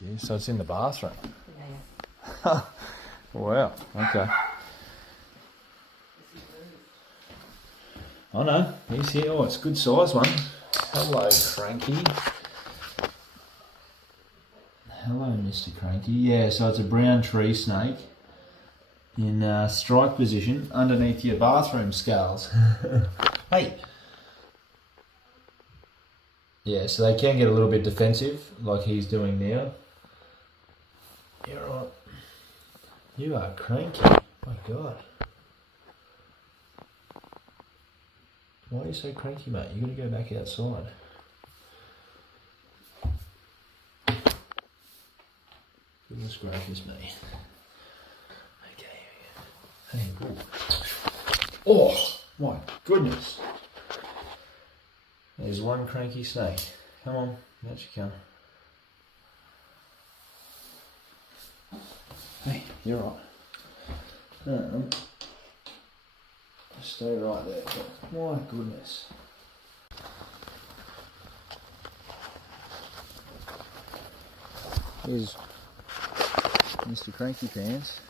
Yeah, so it's in the bathroom. Yeah. Wow, okay. I know, he's here. Oh, it's a good size one. Hello, Cranky. Hello, Mr. Cranky. Yeah, so it's a brown tree snake in strike position underneath your bathroom scales. Hey. Yeah, so they can get a little bit defensive, like he's doing now. You're right. You are cranky. My God. Why are you so cranky, mate? You got to go back outside. Goodness gracious me. Okay, here we go. Hey, oh, my goodness. There's one cranky snake. Come on, out you come. Hey, you're right. Stay right there. My goodness. Here's Mr. Cranky Pants.